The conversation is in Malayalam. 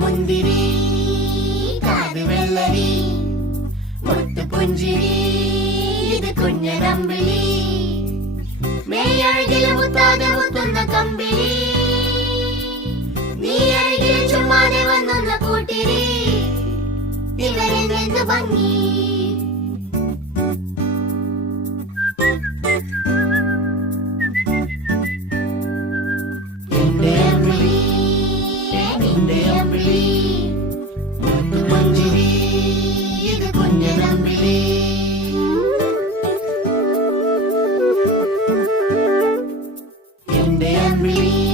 മുന്തിരി കാത് വെള്ളരി മുത്തുപുഞ്ചിരി ഇത് കുഞ്ഞനമ്പിളി മേയഴകില് മുത്താതെ മുത്തുന്ന കമ്പിളി നീ അഴകിൽ ചുമ്മാതെ വന്നൊന്ന കൂട്ടിരി ഇവരെന്ത് ഭംഗി എന്റെ അമ്പിളി നിന്റെ അമ്പിളി മുത്തുപുഞ്ചിരി ഇത് കുഞ്ഞനമ്പിളി എന്റെ അമ്പിളി